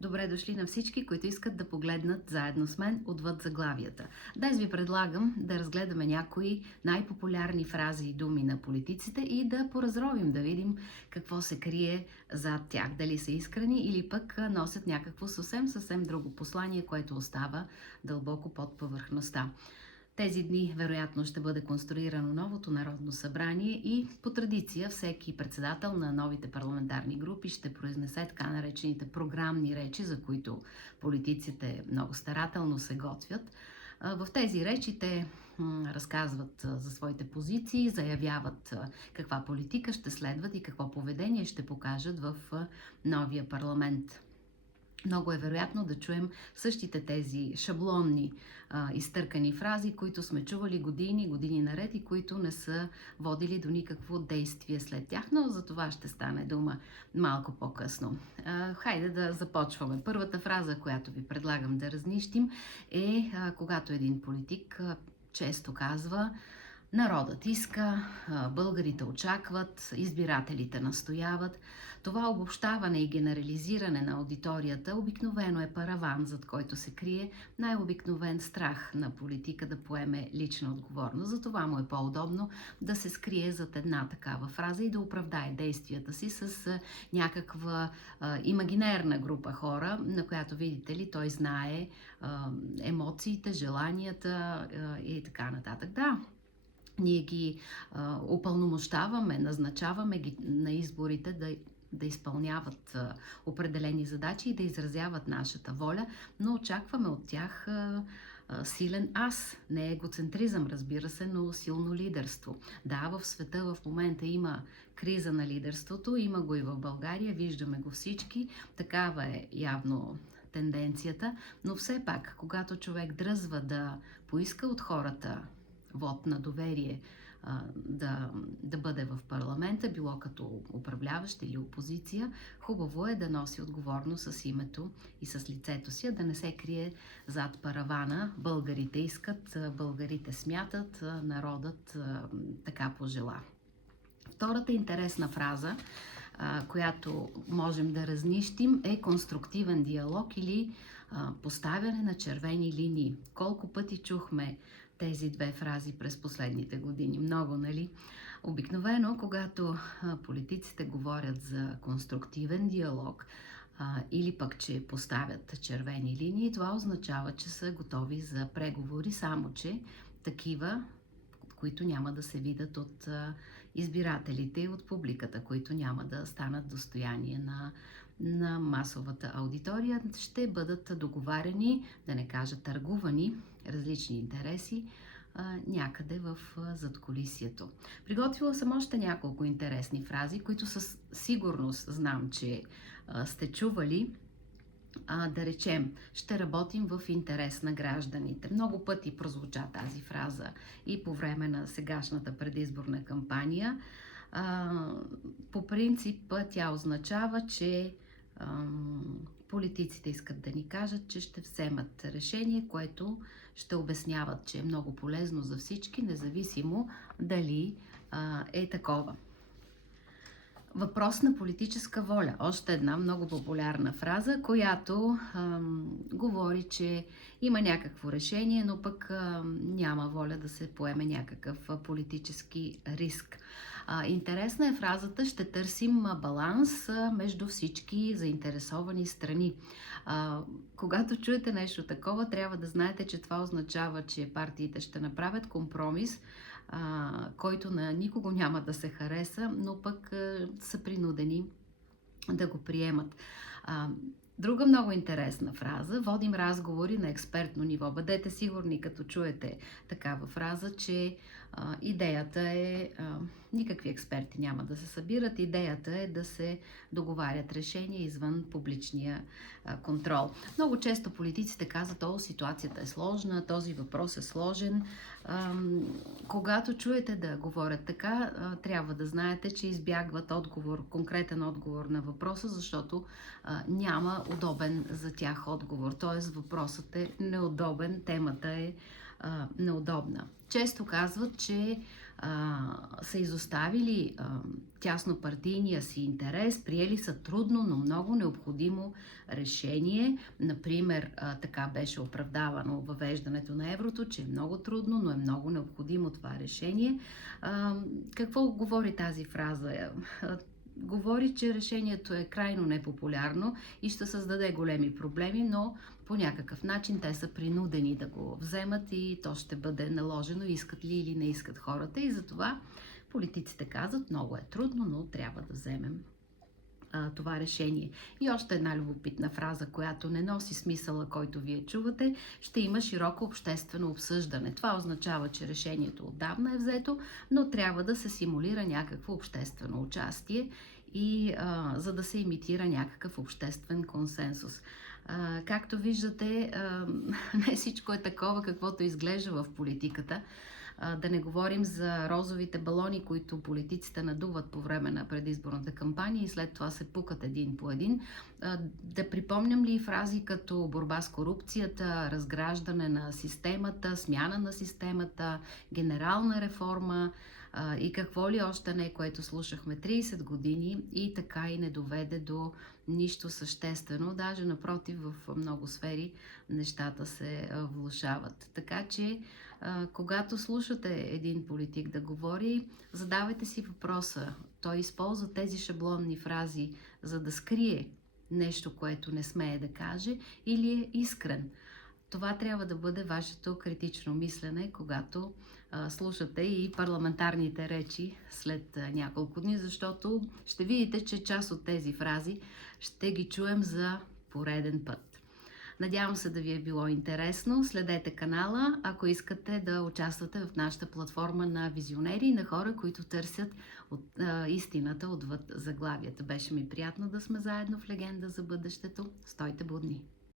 Добре дошли на всички, които искат да погледнат заедно с мен отвъд заглавията. Днес ви предлагам да разгледаме някои най-популярни фрази и думи на политиците и да поразровим, да видим какво се крие зад тях. Дали са искрени или пък носят някакво съвсем друго послание, което остава дълбоко под повърхността. Тези дни вероятно ще бъде конструирано новото Народно събрание и по традиция всеки председател на новите парламентарни групи ще произнесе така наречените програмни речи, за които политиците много старателно се готвят. В тези речи те разказват за своите позиции, заявяват каква политика ще следват и какво поведение ще покажат в новия парламент. Много е вероятно да чуем същите тези шаблонни, изтъркани фрази, които сме чували години наред и които не са водили до никакво действие след тях, но за това ще стане дума малко по-късно. Хайде да започваме. Първата фраза, която ви предлагам да разнищим е, когато един политик често казва: народът иска, българите очакват, избирателите настояват. Това обобщаване и генерализиране на аудиторията обикновено е параван, зад който се крие най-обикновен страх на политика да поеме лична отговорност. Затова му е по-удобно да се скрие зад една такава фраза и да оправдае действията си с някаква имагинерна група хора, на която, видите ли, той знае емоциите, желанията и така нататък. Да, ние ги упълномощаваме, назначаваме ги на изборите да изпълняват определени задачи и да изразяват нашата воля, но очакваме от тях силен аз. Не егоцентризъм, разбира се, но силно лидерство. Да, в света в момента има криза на лидерството, има го и в България, виждаме го всички, такава е явно тенденцията, но все пак, когато човек дръзва да поиска от хората вот на доверие, да бъде в парламента, било като управляващ или опозиция, хубаво е да носи отговорност с името и с лицето си, да не се крие зад паравана "българите искат, българите смятат, народът така пожела". Втората интересна фраза, която можем да разнищим, е конструктивен диалог или поставяне на червени линии. Колко пъти чухме тези две фрази през последните години? Много, нали? Обикновено, когато политиците говорят за конструктивен диалог или пък, че поставят червени линии, това означава, че са готови за преговори, само че такива, които няма да се видят от избирателите и от публиката, които няма да станат достояние на масовата аудитория. Ще бъдат договарени, да не кажа търгувани, различни интереси някъде в задкулисието. Приготвила съм още няколко интересни фрази, които със сигурност знам, че сте чували. Да речем, ще работим в интерес на гражданите. Много пъти прозвуча тази фраза и по време на сегашната предизборна кампания. По принцип тя означава, че политиците искат да ни кажат, че ще вземат решение, което ще обясняват, че е много полезно за всички, независимо дали е такова. Въпрос на политическа воля. Още една много популярна фраза, която говори, че има някакво решение, но пък няма воля да се поеме някакъв политически риск. Интересна е фразата: ще търсим баланс между всички заинтересовани страни. Когато чуете нещо такова, трябва да знаете, че това означава, че партиите ще направят компромис, който на никого няма да се хареса, но пък са принудени да го приемат. Друга много интересна фраза: водим разговори на експертно ниво. Бъдете сигурни, като чуете такава фраза, че идеята е, никакви експерти няма да се събират, идеята е да се договарят решения извън публичния контрол. Много често политиците казват: о, ситуацията е сложна, този въпрос е сложен. Когато чуете да говорят така, трябва да знаете, че избягват конкретен отговор на въпроса, защото няма удобен за тях отговор. Т.е. въпросът е неудобен, темата е неудобна. Често казват, че са изоставили тяснопартийния си интерес, приели са трудно, но много необходимо решение. Например, така беше оправдавано въвеждането на еврото, че е много трудно, но е много необходимо това решение. Какво говори тази фраза? Говори, че решението е крайно непопулярно и ще създаде големи проблеми, но по някакъв начин те са принудени да го вземат и то ще бъде наложено, искат ли или не искат хората. И затова политиците казват, много е трудно, но трябва да вземем това решение. И още една любопитна фраза, която не носи смисъла, който вие чувате: ще има широко обществено обсъждане. Това означава, че решението отдавна е взето, но трябва да се симулира някакво обществено участие и за да се имитира някакъв обществен консенсус. Както виждате, не всичко е такова, каквото изглежда в политиката. Да не говорим за розовите балони, които политиците надуват по време на предизборната кампания и след това се пукат един по един. Да припомням ли фрази като борба с корупцията, разграждане на системата, смяна на системата, генерална реформа и какво ли още не, което слушахме 30 години и така и не доведе до нищо съществено. Даже напротив, в много сфери нещата се влошават. Така че, когато слушате един политик да говори, задавайте си въпроса: той използва тези шаблонни фрази, за да скрие нещо, което не смее да каже, или е искрен? Това трябва да бъде вашето критично мислене, когато слушате и парламентарните речи след няколко дни, защото ще видите, че част от тези фрази ще ги чуем за пореден път. Надявам се да ви е било интересно. Следете канала, ако искате да участвате в нашата платформа на визионери и на хора, които търсят истината отвъд заглавията. Беше ми приятно да сме заедно в Легенда за бъдещето. Стойте будни!